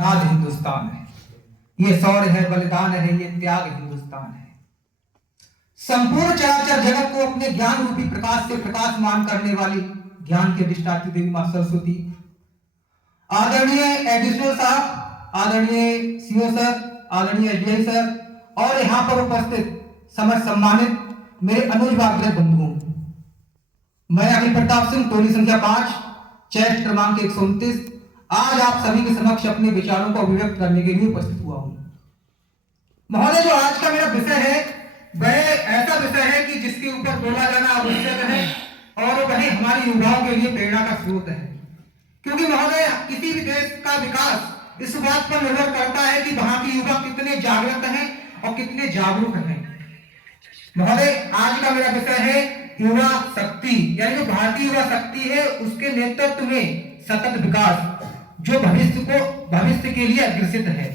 आज हिंदुस्तान है, ये शौर्य है, बलिदान है, ये त्याग हिंदुस्तान है। संपूर्ण चराचर जगत को अपने ज्ञान रूपी प्रकाश से प्रकाशमान करने वाली ज्ञान की अधिष्ठात्री देवी मां सरस्वती, आदरणीय एडिशनल साहब, आदरणीय सीओ सर, आदरणीय एसडीआई सर और यहाँ पर उपस्थित समस्त सम्मानित मेरे अनुज वाग्रे बंधुओं, मैं अखिल प्रताप सिंह, टोली संख्या 5, चैट क्रमांक 129, आज आप सभी के समक्ष अपने विचारों को अभिव्यक्त करने के लिए उपस्थित हुआ हूं। महोदय, जो आज का मेरा विषय है वह ऐसा विषय है कि जिसके ऊपर बोला जाना आवश्यक है और वह हमारे युवाओं के लिए प्रेरणा का स्रोत है। क्योंकि महोदय, किसी भी देश का विकास इस बात पर निर्भर करता है कि वहां के युवा कितने जागृत हैं और कितने जागरूक हैं। महोदय, आज का मेरा विषय है युवा शक्ति, यानी जो भारतीय युवा शक्ति है उसके नेतृत्व में सतत विकास, जो भविष्य के लिए अग्रसित है।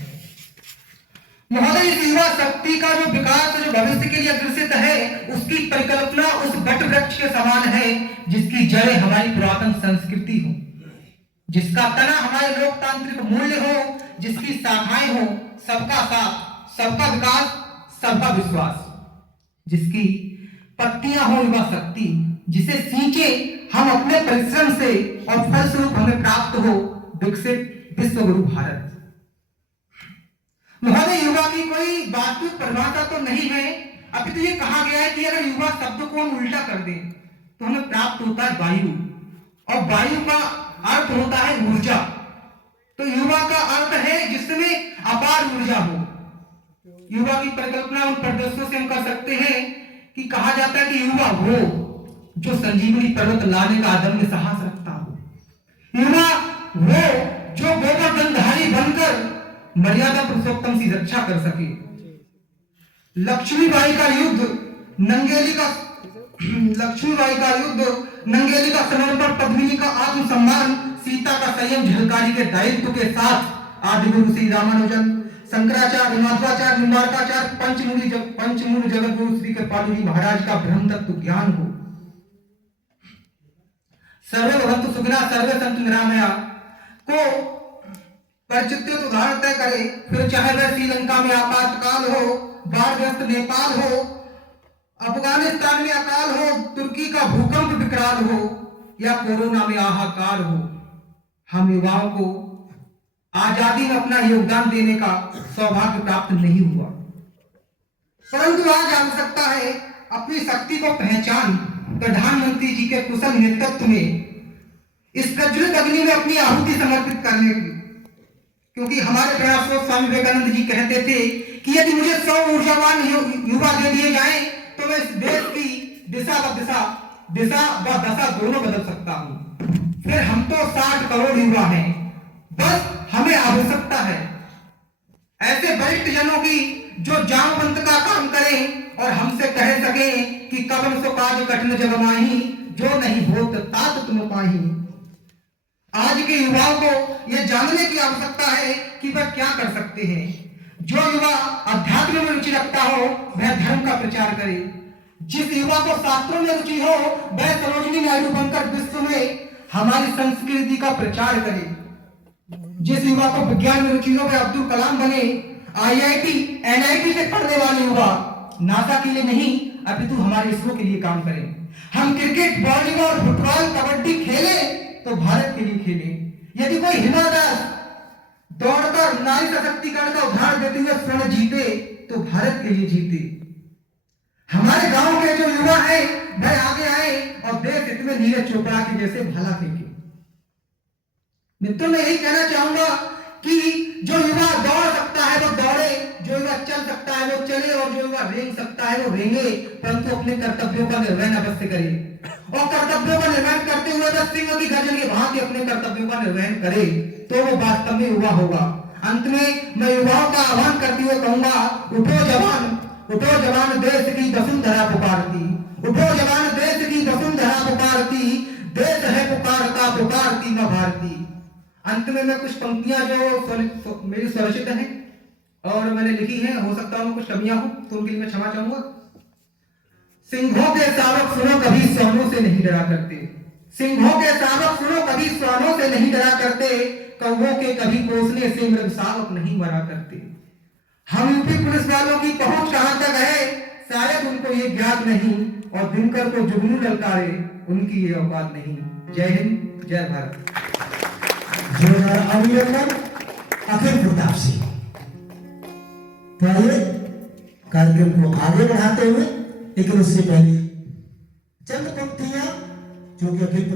महोदय, इस युवा शक्ति का जो विकास जो भविष्य के लिए अग्रसित है उसकी परिकल्पना उस वट वृक्ष के समान है जिसकी जड़ें हमारी पुरातन संस्कृति हो, जिसका तना हमारे लोकतांत्रिक मूल्य हो, जिसकी शाखाएं हो सबका साथ, सबका विकास, सबका विश्वास, जिसकी पत्तियां हो युवा शक्ति, जिसे सींचे हम अपने परिश्रम से और फलस्वरूप हमें प्राप्त हो विकसित विश्वगुरु भारत। महोदय, युवा की कोई वास्तविक परिभाषा तो नहीं है, अभी तो ये कहा गया है कि अगर युवा शब्द को हम उल्टा कर दें तो हमें प्राप्त होता है वायु, और वायु का अर्थ होता है ऊर्जा। तो युवा का अर्थ है जिसमें अपार ऊर्जा हो। युवा की परिकल्पना उन परिदृश्यों से हम कर सकते हैं कि कहा जाता है कि युवा वो जो संजीवनी पर्वत लाने का अदम्य साहस रखता हो, युवा वो जो गोवर्धनधारी बनकर मर्यादा पुरुषोत्तम की रक्षा कर सके। लक्ष्मीबाई का युद्ध नंगेली का समर्पण, पद्मिनी का आत्मसम्मान, सीता का संयम झलकारी के दायित्व के साथ आदिगुरु श्री रामानुजन, शंकराचार्य, माधवाचार्य, निम्बार्काचार्य, पंचमूल जगत गुरु श्री कृपालु जी महाराज का ब्रह्म तत्व ज्ञान हो। सर्वे भवन्तु सुखिनः, सर्वे सन्तु निरामया को परिचित उदाहरण तय करे, फिर चाहे वह श्रीलंका में आपातकाल हो, बाढ़ग्रस्त नेपाल हो, अफगानिस्तान में अकाल हो, तुर्की का भूकंप विकराल हो या कोरोना में हाहाकार हो, हम युवाओं को आजादी में अपना योगदान देने का सौभाग्य प्राप्त नहीं हुआ। परंतु आज आवश्यकता है अपनी शक्ति को पहचान प्रधानमंत्री जी के कुशल नेतृत्व में इस प्रज्वलित अग्नि में अपनी आहुति समर्पित करने की। क्योंकि हमारे प्रयासों स्वामी विवेकानंद जी कहते थे कि यदि मुझे 100 ऊर्जावान युवा दे दिए जाएं तो मैं इस देश की दिशा व दशा दोनों बदल सकता हूं। फिर हम तो 60 करोड़ युवा हैं, बस हमें आवश्यकता है ऐसे वरिष्ठ जनों की जो जामवंत का काम करें और हमसे कह सके कि कबन सो काज कठिन जग माही, जो नहीं होत तात तुम पाही। आज के युवाओं को यह जानने की आवश्यकता है कि वह क्या कर सकते हैं। जो युवा अध्यात्म में रुचि रखता हो वह धर्म का प्रचार करे, जिस युवा को शास्त्रों में रुचि हो वह सरोजिनी नायडू बनकर विश्व में हमारी संस्कृति का प्रचार करे, जिस युवा को विज्ञान में रुचि हो वह अब्दुल कलाम बने। IIT NIT से पढ़ने वाले युवा नासा के लिए नहीं अपितु हमारे इसरो के लिए काम करें। हम क्रिकेट, वॉलीबॉल, फुटबॉल, कबड्डी खेले तो भारत के लिए खेले। यदि कोई हिमा दास दौड़कर नारी सशक्तिकरण का उदाहरण देते हुए स्वर्ण जीते तो भारत के लिए जीते। हमारे गांव के जो युवा हैं वह आगे आए और देश हित में नीरज चोपड़ा के जैसे भाला फेंके। मित्रों, मैं यही कहना चाहूंगा कि जो युवा दौड़ सकता है वो दौड़े, जो युवा चल सकता है वो चले और जो युवा रेंग सकता है वो रेंगे, परंतु अपने कर्तव्यों का निर्वहन अवश्य करे और कर्तव्यों का निर्वहन करते हुए वह सिंह की गर्जन के भांति अपने कर्तव्यों का निर्वहन करे तो वो वास्तव में युवा होगा। अंत में मैं युवाओं का आह्वान करते हुए कहूंगा, उठो जवान देश की वसुंधरा पुकारती, उठो जवान देश की वसुंधरा पुकारती, देश है पुकारती न भारती। अंत में मैं कुछ पंक्तियां जो मेरी स्वरचित हैं और मैंने लिखी है, हो सकता है कुछ कमियां हो तो उनके लिए मैं क्षमा चाहूंगा। सिंहों के शावक सुनो कभी श्वानों से नहीं डरा करते, सिंहों के शावक सुनो कभी श्वानों से नहीं डरा करते, कौवों के कभी कोसने से मृग शावक नहीं मरा करते। हम यूपी पुलिस वालों की पहुंच कहां तक है शायद उनको ये ज्ञात नहीं, और दिनकर को जुगनू ललकारे उनकी ये औकात नहीं। जय हिंद, जय भारत। जोरदार अभिनंदन अखिल प्रताप सिंह। तो आइए कार्यक्रम को आगे बढ़ाते हुए, लेकिन उससे पहले चंद पंक्तियां जो कि अखिल